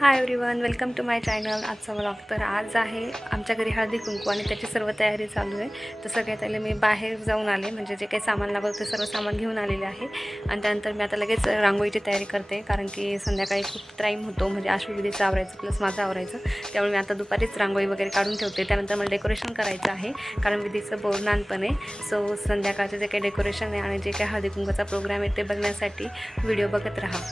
High everyone, welcome to my channel. आजचा vlog तर आज आहे आमच्या घरी हळदी कुंकू आणि त्याची सर्व तयारी चालू आहे. तर सगळ्यात पहिले मी बाहेर जाऊन आले, म्हणजे जे काही सामान लागतं ते सर्व सामान घेऊन आलेले आहे. आणि त्यानंतर मी आता लगेच रांगोळीची तयारी करते, कारण की संध्याकाळी खूप टाईम होतो, म्हणजे आश्वीविधीचं आवरायचं प्लस माझं आवरायचं. त्यामुळे मी आता दुपारीच रांगोळी वगैरे काढून ठेवते. त्यानंतर मला डेकोरेशन करायचं आहे, कारण विधीचं बोरनान पण आहे. सो संध्याकाळचं जे काही डेकोरेशन आहे आणि जे काही हळदी कुंकूचा प्रोग्राम आहे ते बघण्यासाठी व्हिडिओ बघत राहा.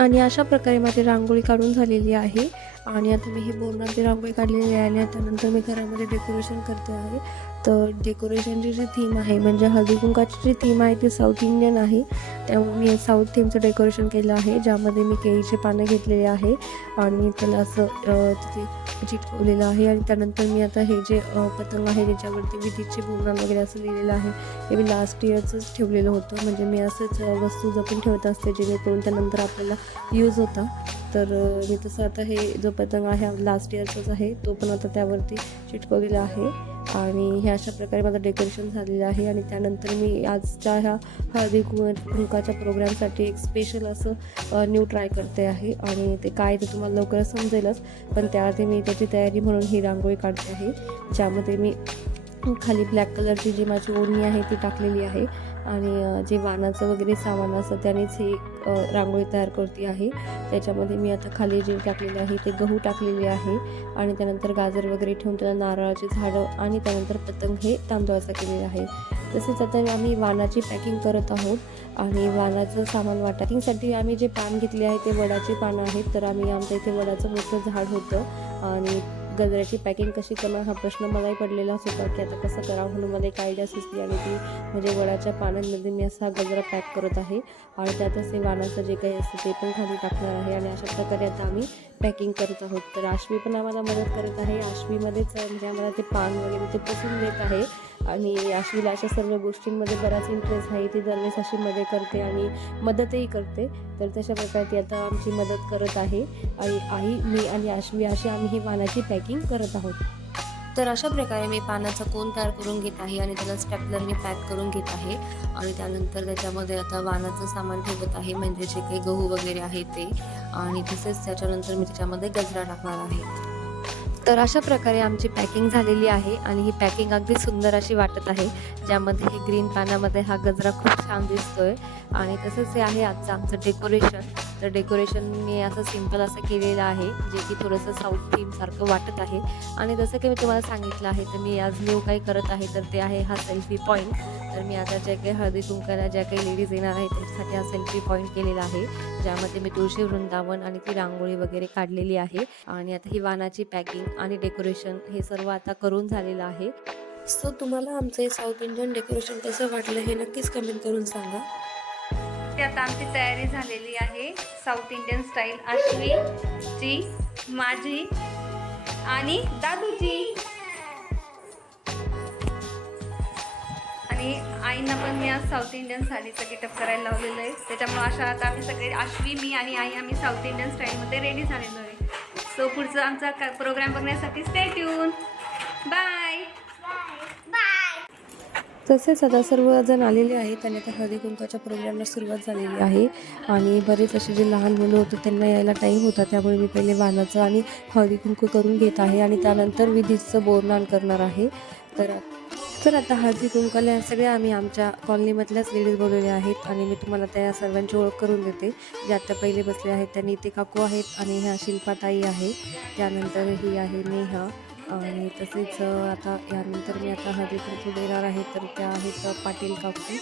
आणि अशा प्रकारे माझी रांगोळी काढून झालेली आहे. आणि आता मी ही बोरणाची रांगोळी काढलेली आहे आणि त्यानंतर मी घरामध्ये डेकोरेशन करते आहे. तर डेकोरेशनची जी थीम आहे, म्हणजे हळदी कुंकाची जी थीम आहे ती साऊथ इंडियन आहे. त्यामुळे मी साऊथ थीमचं डेकोरेशन केलं आहे, ज्यामध्ये मी केळीचे पानं घेतलेले आहे आणि त्याला असं तिथे चिटकवलेलं आहे. आणि त्यानंतर मी आता हे जे पतंग आहे त्याच्यावरती विधीची बोरणान वगैरे असं लिहिलेलं आहे. हे मी लास्ट इयरचंच ठेवलेलं होतं, म्हणजे मी असंच वस्तू जपून ठेवत असते जेणेकरून त्यानंतर आपल्याला यूज होता. तर मी तसं आता हे जो पतंग आहे लास्ट इयरचाच आहे, तो पण आता त्यावरती चिटकवलेला आहे. आणि हे अशा प्रकारे माझं डेकोरेशन झालेलं आहे. आणि त्यानंतर मी आजच्या ह्या हळदी कुंकाच्या प्रोग्रामसाठी एक स्पेशल असं न्यू ट्राय करते आहे, आणि ते काय ते तुम्हाला लवकरच समजेलच. पण त्याआधी मी त्याची तयारी म्हणून ही रांगोळी काढते आहे, ज्यामध्ये मी खाली ब्लॅक कलरची जी माझी ओढणी आहे ती टाकलेली आहे. आणि जे वाणाचं वगैरे सामान असतं त्यानेच ही रांगोळी तयार करते आहे. त्याच्यामध्ये मी आता खाली जे टाकलेले आहे ते गहू टाकलेले आहे. आणि त्यानंतर गाजर वगैरे ठेवून त्याला नारळाची झाडं आणि त्यानंतर पतंग हे तांदूळाचं केलेलं आहे. तसेच आता आम्ही वाणाची पॅकिंग करत आहोत. आणि वाणाचं सामान पॅकिंगसाठी आम्ही जे पान घेतले आहे ते वडाचे पानं आहेत. तर आम्ही आमच्या इथे वडाचं मोठं झाड होतं, आणि गजऱ्याची पॅकिंग कशी करणार हा प्रश्न मलाही पडलेलाच होता, की आता कसं करावं, म्हणून मला एक आयडिया सुचली. आणि ती म्हणजे वडाच्या पानांमध्ये मी असा गजरा पॅक करत आहे. आणि त्यातच ते वाणाचं जे काही असतं ते पण खाली टाकणार आहे. आणि अशा प्रकारे आता आम्ही पॅकिंग करत आहोत. तर आश्वी पण आम्हाला मदत करत आहे. आश्वीमध्येच म्हणजे आम्हाला ते पान वगैरे ते पुसून देत आहे. आणि आश्वीला अशा सर्व गोष्टींमध्ये बराच इंटरेस्ट आहे. ती दरवेळेस अशी मदत करते आणि मदतही करते. तर तशा प्रकारे ती आता आमची मदत करत आहे. आणि आई, मी आणि आश्वी अशी आम्ही ही पानाची पॅकिंग करत आहोत. तर अशा प्रकारे मी पानाचा कोन तयार करून घेत आहे आणि त्याला स्टेपलरने पॅक करून घेत आहे. आणि त्यानंतर त्याच्यामध्ये आता वाणाचं सामान ठेवत आहे, म्हणजे जे काही गहू वगैरे आहे ते. आणि तसेच त्याच्यानंतर मी त्याच्यामध्ये गजरा टाकणार आहे. तर अशा प्रकारे आमची पॅकिंग झालेली आहे. आणि ही पॅकिंग अगदी सुंदर अशी वाटत आहे, ज्यामध्ये हे ग्रीन पानामध्ये हा गजरा खूप छान दिसतोय. आणि तसंच हे आहे आजचं आमचं डेकोरेशन. तर डेकोरेशन मी असं सिम्पल असं केलेलं आहे, जे की थोडंसं साऊथ थीमसारखं वाटत आहे. आणि जसं की मी तुम्हाला सांगितलं आहे, तर मी आज न्यू काही करत आहे, तर ते आहे हा सेल्फी पॉईंट. तर मी आता ज्या काही हळदी कुंकाला ज्या काही लेडीज येणार आहेत त्यांच्यासाठी हा सेल्फी पॉईंट केलेला आहे, ज्यामध्ये मी तुळशी वृंदावन आणि ती रांगोळी वगैरे काढलेली आहे. आणि आता ही वाणाची पॅकिंग आणि डेकोरेशन हे सर्व आता करून झालेलं आहे. सो तुम्हाला आमचं हे साऊथ इंडियन डेकोरेशन कसं वाटलं हे नक्कीच कमेंट करून सांगा. ते आता आमची तयारी झालेली आहे साऊथ इंडियन स्टाईल. आश्वीची, माझी आणि दादूची. आणि आईंना पण मी आज साऊथ इंडियन साडीचं गेटअप करायला लावलेलं आहे. त्याच्यामुळे अशा आता आम्ही सगळे, आश्वी, मी आणि आई, आम्ही साऊथ इंडियन स्टाईलमध्ये रेडी झालेलो आहे. सो पुढचं आमचा प्रोग्राम बघण्यासाठी स्टे ट्यून. बाय. तसेच आता सर्वजण आलेले आहेत आणि आता हळदी कुंकाच्या प्रोग्रामला सुरुवात झालेली आहे. आणि बरेच असे जे लहान मुलं होते त्यांना यायला टाईम होता, त्यामुळे मी पहिले वाणाचं आणि हळदी कुंकू करून घेत आहे आणि त्यानंतर विधीचं बोरनान करणार आहे. तर तर आता हळदी कुंकाला ह्या सगळ्या आम्ही आमच्या कॉलनीमधल्याच लेडीज बोलवल्या आहेत. आणि मी तुम्हाला त्या सर्वांची ओळख करून देते. जे आता पहिले बसले आहेत त्यांनी ते काकू आहेत, आणि ह्या शिल्पाताई आहे, त्यानंतर ही आहे नेहा. आणि तसेच आता यानंतर मी आता हळदी कुंकू देणार आहे, तर त्या आहेत पाटील काकू.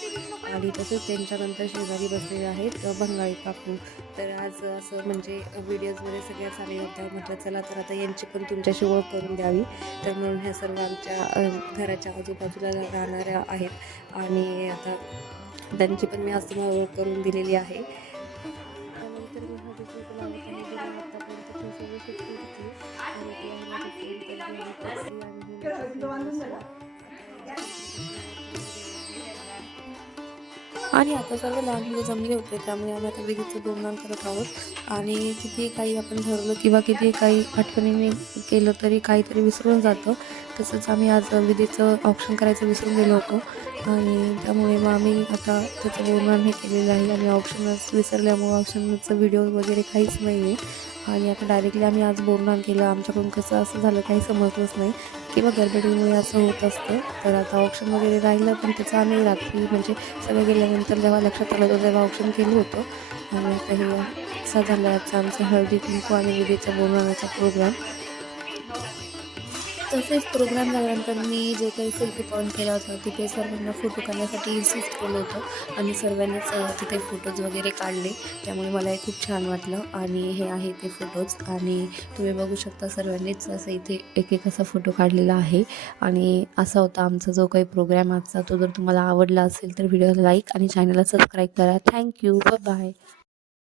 आणि तसेच त्यांच्यानंतर शेजारी बसलेले आहेत बंगाळी काकू. तर आज असं म्हणजे व्हिडिओजमध्ये सगळ्याच आले होत्या, म्हटलं चला तर आता यांची पण तुमच्याशी ओळख करून द्यावी. तर म्हणून ह्या सर्व आमच्या घराच्या आजूबाजूला राहणाऱ्या आहेत. आणि आता त्यांची पण मी आज तुम्हाला ओळख करून दिलेली आहे. त्यानंतर मी हळदी कुंकू लावत आहे. गेल्या आतापर्यंत खूप व्यवस्थित घेतली. आणि ती आहे माझी फ्रेंड पल्लवी आणि तप्सी, आणि ही माझी फ्रेंड रसिया. आता यांच्यासोबतच मी ओळख करून घेणार आहे. आणि आता सर्व लहान मुलं जमले होते, त्यामुळे आम्ही आता विधीचं बोरनान करत आहोत. आणि किती काही आपण ठरवलं किंवा किती काही आठवणीने केलं तरी काहीतरी विसरून जातं. तसंच आम्ही आज विधीचं औक्षण करायचं विसरून गेलो होतो आणि त्यामुळे मग आम्ही आता त्याचं बोरनान हे केलेलं आहे आणि औक्षणच विसरल्यामुळं औक्षणाचं व्हिडिओ वगैरे काहीच नाही आहे. आणि आता डायरेक्टली आम्ही आज बोरनान केलं. आमच्याकडून कसं असं झालं काही समजलंच नाही किंवा गडबडीमुळे असं होत असतं. तर आता ऑप्शन वगैरे राहिलं, पण त्याचं आम्ही रात्री म्हणजे सगळं गेल्यानंतर जेव्हा लक्षात आलं होतं तेव्हा ऑप्शन केलं होतं. आणि आता हे असा झाला आजचा आमचा हळदी कुंकू आणि विधीचा बोरनानाचा प्रोग्राम. तसेच प्रोग्राम झाल्यानंतर मी जे काही सेल्फी पॉईंट केला होता तिथे सर्वांना फोटो काढण्यासाठी इन्सिस्ट केलं होतं आणि सर्वांनीच तिथे फोटोज वगैरे काढले. त्यामुळे मलाही खूप छान वाटलं आणि हे आहे ते फोटोज आणि तुम्ही बघू शकता सर्वांनीच असं इथे एक एक असा फोटो काढलेला आहे. आणि असा होता आमचा जो काही प्रोग्राम आजचा. तो जर तुम्हाला आवडला असेल तर व्हिडिओला लाईक आणि चॅनलला सबस्क्राईब करा. थँक्यू. बाय.